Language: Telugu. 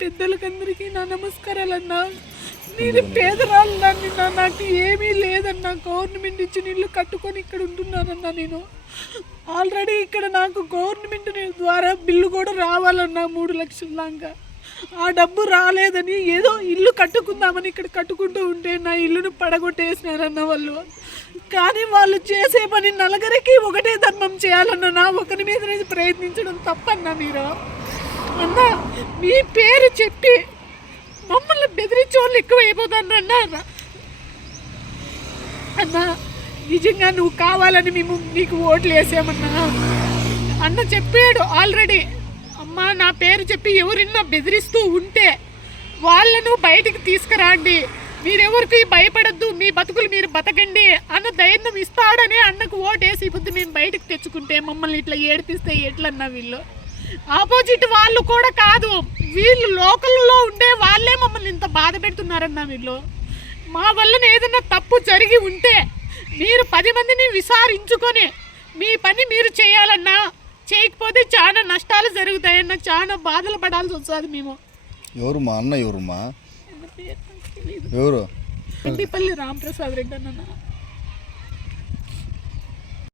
పెద్దలకందరికీ నా నమస్కారాలన్నా. నేను పేదరాళ్ళని నా నాకు ఏమీ లేదన్నా. గవర్నమెంట్ ఇచ్చిన ఇల్లు కట్టుకొని ఇక్కడ ఉంటున్నానన్నా నేను. ఆల్రెడీ ఇక్కడ నాకు గవర్నమెంట్ ద్వారా బిల్లు కూడా రావాలన్నా మూడు లక్షల దాకా. ఆ డబ్బు రాలేదని ఏదో ఇల్లు కట్టుకుందామని ఇక్కడ కట్టుకుంటూ ఉంటే నా ఇల్లును పడగొట్టేసినారన్న వాళ్ళు. కానీ వాళ్ళు చేసే పని నలగరికి ఒకటే ధర్మం చేయాలన్న నా ఒకరి మీద ప్రయత్నించడం తప్పన్నా మీరు? మీ పేరు చెప్పి మమ్మల్ని బెదిరించే వాళ్ళు ఎక్కువ అన్నా. అన్న నిజంగా నువ్వు కావాలని మేము నీకు ఓట్లు వేసామన్నా. అన్న చెప్పాడు ఆల్రెడీ. అమ్మా నా పేరు చెప్పి ఎవరిన్నా బెదిరిస్తూ ఉంటే వాళ్ళను బయటికి తీసుకురాండి. మీరెవరికి భయపడద్దు మీ బతుకులు మీరు బతకండి అన్న ధైర్యం ఇస్తాడని అన్నకు ఓటేసి ఇప్పుడు మేము బయటకు తెచ్చుకుంటే మమ్మల్ని ఇట్లా ఏడిపిస్తే ఎట్లన్నా వీళ్ళు? ఆపోజిట్ వాళ్ళు కూడా కాదు. వీళ్ళు లోకల్లో ఉండే వాళ్ళే మమ్మల్ని ఇంత బాధ పెడుతున్నారన్న వీళ్ళు మా వలన ఏదైనా తప్పు జరిగి ఉంటే మీరు పది మందిని విచారించుకొని మీ పని మీరు చేయాలన్నా చేయకపోతే చాలా నష్టాలు జరుగుతాయన్న చాలా బాధలు పడాల్సి వస్తుంది మేము. ఎవరు మా అన్న ఎవరు మా? ఎవరు? అంటిపల్లి రామప్రసాద్ రెడ్డి అన్న